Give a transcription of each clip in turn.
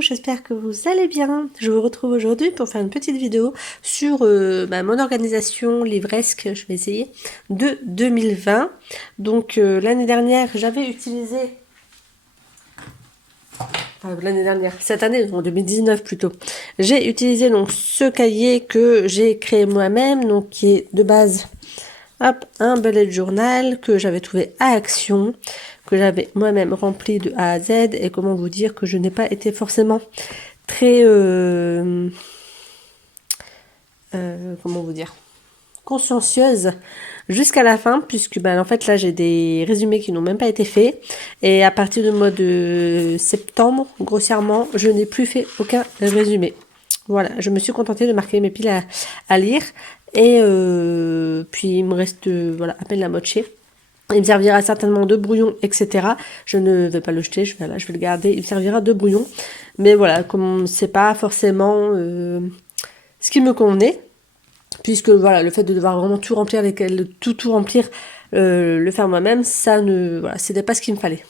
Coucou, j'espère que vous allez bien. Je vous retrouve aujourd'hui pour faire une petite vidéo sur mon organisation livresque, je vais essayer, de 2020. Donc l'année dernière, j'avais utilisé... l'année dernière, cette année, en 2019 plutôt, j'ai utilisé donc ce cahier que j'ai créé moi-même, donc qui est de base... Hop, un bullet journal que j'avais trouvé à Action, que j'avais moi-même rempli de A à Z, et comment vous dire que je n'ai pas été forcément très, comment vous dire, consciencieuse jusqu'à la fin, puisque en fait là j'ai des résumés qui n'ont même pas été faits, et à partir du mois de septembre, grossièrement, je n'ai plus fait aucun résumé. Voilà, je me suis contentée de marquer mes piles à lire. Et puis il me reste voilà, à peine la moitié. Il me servira certainement de brouillon, etc. Je ne vais pas le jeter, je vais le garder. Il me servira de brouillon. Mais voilà, comme c'est pas forcément ce qui me convenait, puisque voilà, le fait de devoir vraiment tout remplir, tout remplir, le faire moi-même, ça ne, voilà, c'était pas ce qu'il me fallait.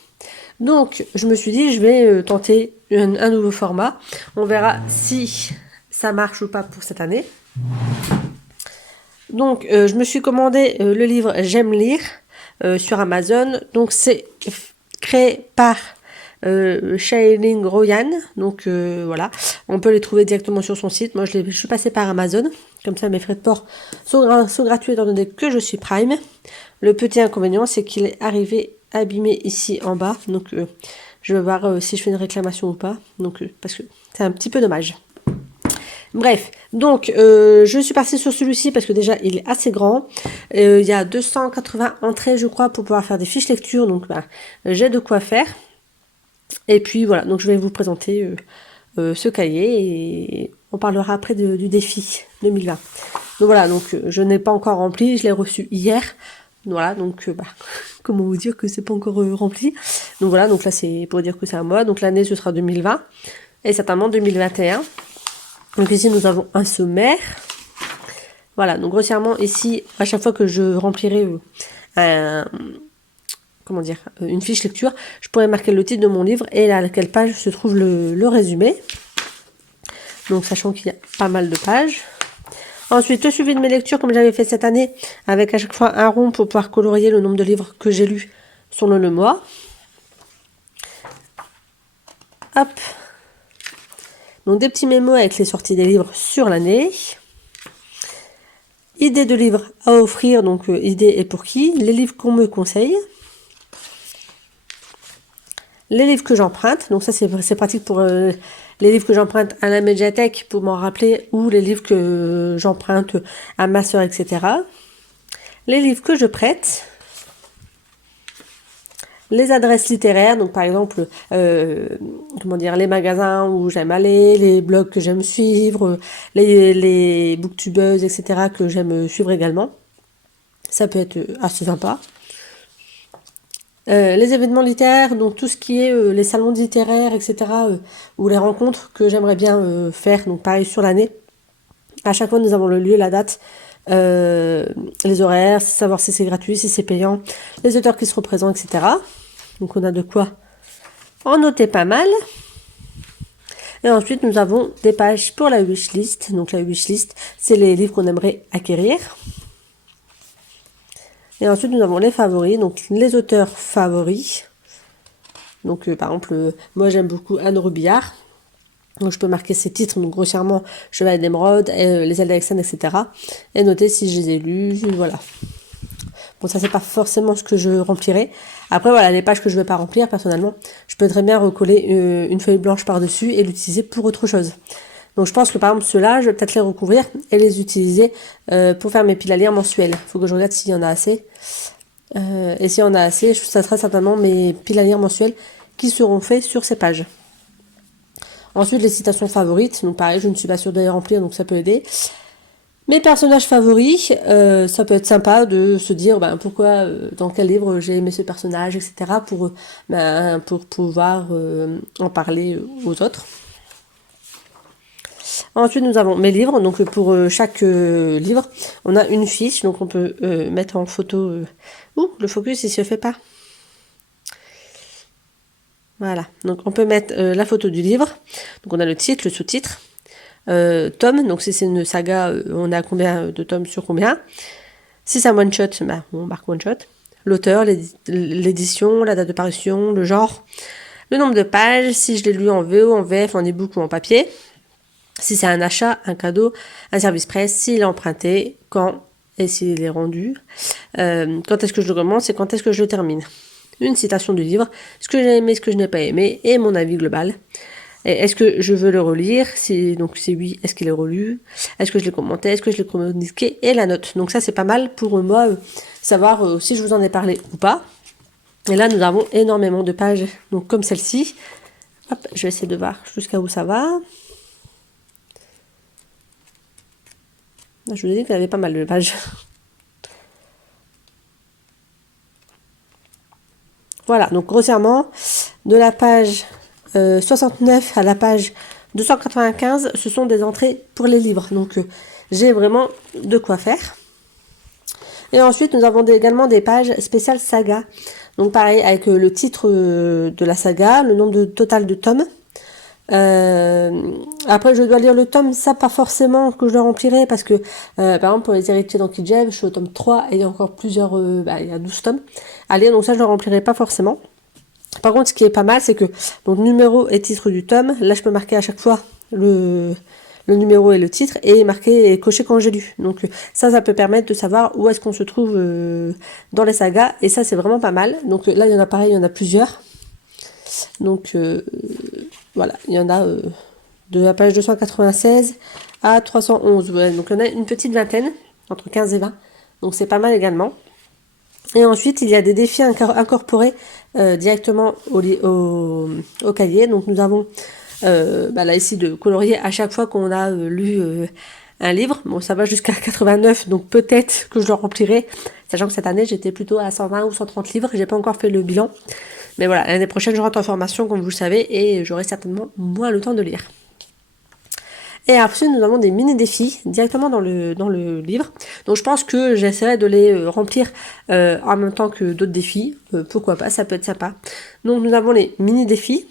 Donc, je me suis dit, je vais tenter un nouveau format. On verra si ça marche ou pas pour cette année. Donc, je me suis commandé le livre J'aime lire sur Amazon. Donc, c'est créé par Shailene Royan. Donc, voilà. On peut les trouver directement sur son site. Moi, je suis passée par Amazon. Comme ça, mes frais de port sont gratuits étant donné que je suis Prime. Le petit inconvénient, c'est qu'il est arrivé abîmé ici en bas. Donc, je vais voir si je fais une réclamation ou pas. Donc, parce que c'est un petit peu dommage. Bref, donc je suis partie sur celui-ci parce que déjà il est assez grand. Il y a 280 entrées je crois pour pouvoir faire des fiches lecture, donc j'ai de quoi faire. Et puis voilà, donc je vais vous présenter ce cahier et on parlera après du défi 2020. Donc voilà, donc je n'ai pas encore rempli, je l'ai reçu hier. Voilà, donc comment vous dire que c'est pas encore rempli. Donc voilà, donc là c'est pour dire que c'est à moi. Donc l'année ce sera 2020 et certainement 2021. Donc ici nous avons un sommaire. Voilà, donc grossièrement ici, à chaque fois que je remplirai une fiche lecture, je pourrais marquer le titre de mon livre et à quelle page se trouve le résumé. Donc sachant qu'il y a pas mal de pages. Ensuite, le suivi de mes lectures, comme j'avais fait cette année, avec à chaque fois un rond pour pouvoir colorier le nombre de livres que j'ai lus selon le mois. Hop. Donc des petits mémos avec les sorties des livres sur l'année. Idées de livres à offrir, donc idées et pour qui. Les livres qu'on me conseille. Les livres que j'emprunte, donc ça c'est pratique pour les livres que j'emprunte à la médiathèque pour m'en rappeler, ou les livres que j'emprunte à ma soeur, etc. Les livres que je prête. Les adresses littéraires, donc par exemple, les magasins où j'aime aller, les blogs que j'aime suivre, les booktubeuses, etc. que j'aime suivre également. Ça peut être assez sympa. Les événements littéraires, donc tout ce qui est les salons littéraires, etc. Ou les rencontres que j'aimerais bien faire, donc pareil sur l'année. À chaque fois, nous avons le lieu, la date, les horaires, savoir si c'est gratuit, si c'est payant, les auteurs qui se représentent, etc. Donc on a de quoi en noter pas mal. Et ensuite, nous avons des pages pour la wishlist. Donc la wishlist, c'est les livres qu'on aimerait acquérir. Et ensuite, nous avons les favoris, donc les auteurs favoris. Donc par exemple, moi j'aime beaucoup Anne Rubillard. Donc je peux marquer ses titres, donc grossièrement Cheval d'Émeraude, Les ailes d'Alexandre, etc. Et noter si je les ai lus, voilà. Bon, ça c'est pas forcément ce que je remplirai. Après voilà, les pages que je vais pas remplir personnellement, je peux très bien recoller une feuille blanche par-dessus et l'utiliser pour autre chose. Donc je pense que par exemple ceux-là, je vais peut-être les recouvrir et les utiliser pour faire mes piles à lire mensuelles. Faut que je regarde s'il y en a assez. Et s'il y en a assez, ça sera certainement mes piles à lire mensuelles qui seront faites sur ces pages. Ensuite, les citations favorites. Donc pareil, je ne suis pas sûre de les remplir, donc ça peut aider. Mes personnages favoris, ça peut être sympa de se dire pourquoi, dans quel livre j'ai aimé ce personnage, etc. pour pouvoir en parler aux autres. Ensuite, nous avons mes livres. Donc pour chaque livre, on a une fiche. Donc on peut mettre en photo... Ouh, le focus, il se fait pas. Voilà, donc on peut mettre la photo du livre. Donc on a le titre, le sous-titre, tome, donc si c'est une saga, on a combien de tomes sur combien. Si c'est un one-shot, bah, on marque one-shot. L'auteur, l'édition, la date de parution, le genre, le nombre de pages, si je l'ai lu en VO, en VF, en e-book ou en papier. Si c'est un achat, un cadeau, un service presse, s'il est emprunté, quand et s'il est rendu. Quand est-ce que je le commence et quand est-ce que je le termine. Une citation du livre, ce que j'ai aimé, ce que je n'ai pas aimé, et mon avis global. Et est-ce que je veux le relire? Donc c'est oui, est-ce qu'il est relu? Est-ce que je l'ai commenté? Est-ce que je l'ai communiqué? Et la note. Donc ça c'est pas mal pour moi, savoir si je vous en ai parlé ou pas. Et là nous avons énormément de pages, donc comme celle-ci. Hop, je vais essayer de voir jusqu'à où ça va. Je vous ai dit qu'il y avait pas mal de pages. Voilà, donc grossièrement, de la page 69 à la page 295, ce sont des entrées pour les livres. Donc j'ai vraiment de quoi faire. Et ensuite, nous avons également des pages spéciales saga. Donc pareil, avec le titre de la saga, le nombre total de tomes. Après, je dois lire le tome, ça pas forcément que je le remplirai parce que, par exemple, pour les héritiers d'Ankh-Kidjem, je suis au tome 3 et il y a encore plusieurs, il y a 12 tomes à lire, donc ça je le remplirai pas forcément. Par contre, ce qui est pas mal, c'est que, donc, numéro et titre du tome, là je peux marquer à chaque fois le numéro et le titre et marquer et cocher quand j'ai lu. Donc ça peut permettre de savoir où est-ce qu'on se trouve dans les sagas et ça c'est vraiment pas mal. Donc là il y en a pareil, il y en a plusieurs. Donc voilà, il y en a de la page 296 à 311. Ouais, donc il y en a une petite vingtaine, entre 15 et 20. Donc c'est pas mal également. Et ensuite, il y a des défis incorporés directement au cahier. Donc nous avons là ici de colorier à chaque fois qu'on a lu un livre. Bon, ça va jusqu'à 89, donc peut-être que je le remplirai. Sachant que cette année, j'étais plutôt à 120 ou 130 livres. J'ai pas encore fait le bilan. Mais voilà, l'année prochaine, je rentre en formation, comme vous le savez, et j'aurai certainement moins le temps de lire. Et après, nous avons des mini-défis directement dans le livre. Donc je pense que j'essaierai de les remplir en même temps que d'autres défis. Pourquoi pas, ça peut être sympa. Donc nous avons les mini-défis.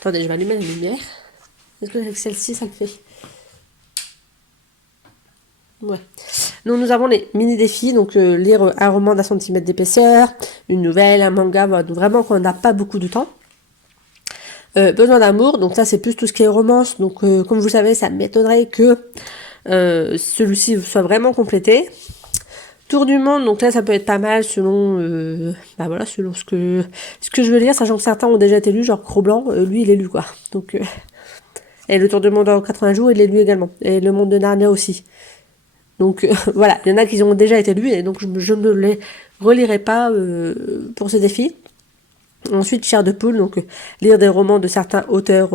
Attendez, je vais allumer la lumière. Est-ce que avec celle-ci, ça le fait? Ouais. Donc nous avons les mini-défis, donc lire un roman d'un centimètre d'épaisseur, une nouvelle, un manga, voilà, donc vraiment quand on n'a pas beaucoup de temps. Besoin d'amour, donc ça c'est plus tout ce qui est romance, donc comme vous savez, ça m'étonnerait que celui-ci soit vraiment complété. Tour du monde, donc là ça peut être pas mal selon selon ce que je veux lire, sachant que certains ont déjà été lus, genre Cro-Blanc, lui il est lu quoi. Donc et le Tour du monde en 80 jours, il est lu également. Et le monde de Narnia aussi. Donc voilà, il y en a qui ont déjà été lus et donc je ne les relirai pas pour ce défi. Ensuite, Chair de poule, donc lire des romans de certains auteurs.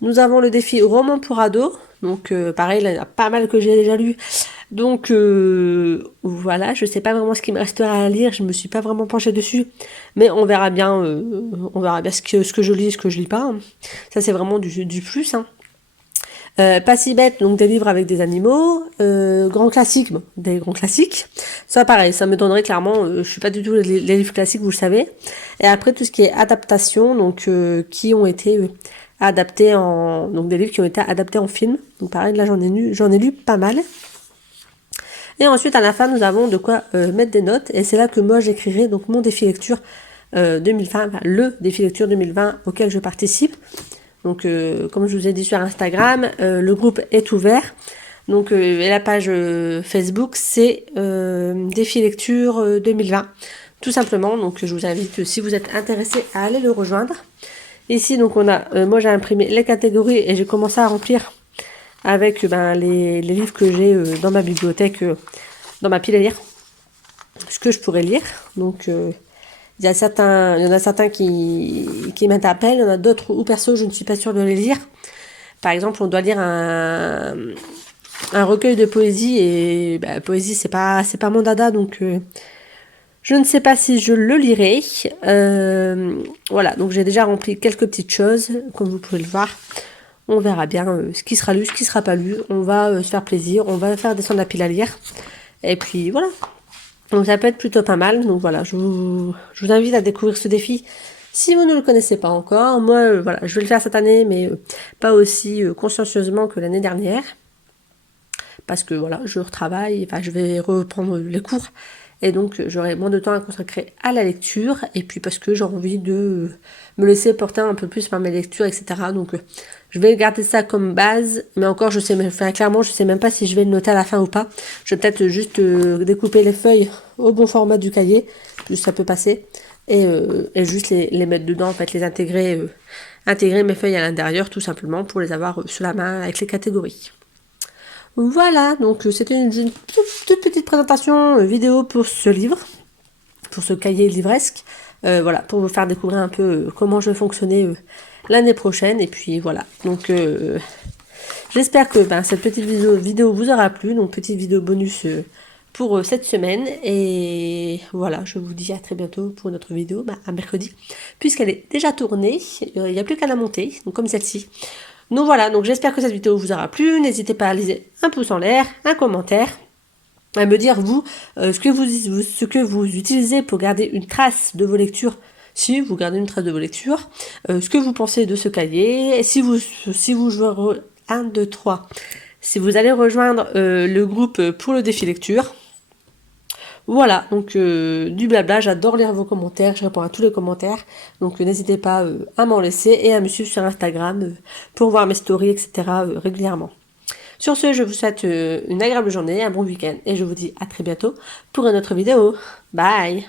Nous avons le défi roman pour ados. Donc pareil, là, il y en a pas mal que j'ai déjà lu. Donc voilà, je sais pas vraiment ce qui me restera à lire, je me suis pas vraiment penchée dessus, mais on verra bien ce que je lis et ce que je lis pas. Ça c'est vraiment du plus. Hein. Pas si bête, donc des livres avec des animaux, grands classiques, bon, des grands classiques. Ça pareil, ça m'étonnerait clairement, je suis pas du tout les livres classiques, vous le savez. Et après tout ce qui est adaptation, donc qui ont été adaptés donc des livres qui ont été adaptés en film. Donc pareil, là j'en ai lu pas mal. Et ensuite à la fin nous avons de quoi mettre des notes et c'est là que moi j'écrirai donc mon défi lecture 2020, enfin, le défi lecture 2020 auquel je participe. Donc comme je vous ai dit sur Instagram, le groupe est ouvert. Donc et la page Facebook c'est défi lecture 2020 tout simplement. Donc je vous invite si vous êtes intéressé à aller le rejoindre. Ici donc on a moi j'ai imprimé les catégories et j'ai commencé à remplir avec les livres que j'ai dans ma bibliothèque, dans ma pile à lire, ce que je pourrais lire. Donc il y en a certains qui m'interpellent, il y en a d'autres où perso je ne suis pas sûre de les lire. Par exemple, on doit lire un recueil de poésie et poésie c'est pas mon dada, donc je ne sais pas si je le lirai. Voilà, donc j'ai déjà rempli quelques petites choses, comme vous pouvez le voir. On verra bien ce qui sera lu, ce qui sera pas lu. On va se faire plaisir, on va faire descendre la pile à lire. Et puis voilà. Donc ça peut être plutôt pas mal. Donc voilà, je vous invite à découvrir ce défi si vous ne le connaissez pas encore. Moi, voilà, je vais le faire cette année, mais pas aussi consciencieusement que l'année dernière. Parce que voilà, je retravaille, enfin je vais reprendre les cours. Et donc j'aurai moins de temps à consacrer à la lecture. Et puis parce que j'ai envie de me laisser porter un peu plus par mes lectures, etc. Donc je vais garder ça comme base. Mais encore, je sais, enfin, clairement, je sais même pas si je vais le noter à la fin ou pas. Je vais peut-être juste découper les feuilles au bon format du cahier. Juste ça peut passer. Et juste les mettre dedans, en fait, les intégrer, intégrer mes feuilles à l'intérieur, tout simplement, pour les avoir sous la main avec les catégories. Voilà, donc c'était une toute petite présentation vidéo pour ce livre, pour ce cahier livresque. Voilà, pour vous faire découvrir un peu comment je vais fonctionner l'année prochaine. Et puis voilà, donc j'espère que cette petite vidéo vous aura plu. Donc petite vidéo bonus pour cette semaine. Et voilà, je vous dis à très bientôt pour une autre vidéo, à mercredi, puisqu'elle est déjà tournée. Il n'y a plus qu'à la monter, donc comme celle-ci. Donc voilà, donc j'espère que cette vidéo vous aura plu. N'hésitez pas à laisser un pouce en l'air, un commentaire, à me dire vous ce que vous utilisez pour garder une trace de vos lectures. Si vous gardez une trace de vos lectures, ce que vous pensez de ce cahier, si vous jouez 1, 2, 3, si vous allez rejoindre le groupe pour le défi lecture. Voilà, donc du blabla, j'adore lire vos commentaires, je réponds à tous les commentaires, donc n'hésitez pas à m'en laisser et à me suivre sur Instagram pour voir mes stories, etc. Régulièrement. Sur ce, je vous souhaite une agréable journée, un bon week-end et je vous dis à très bientôt pour une autre vidéo. Bye!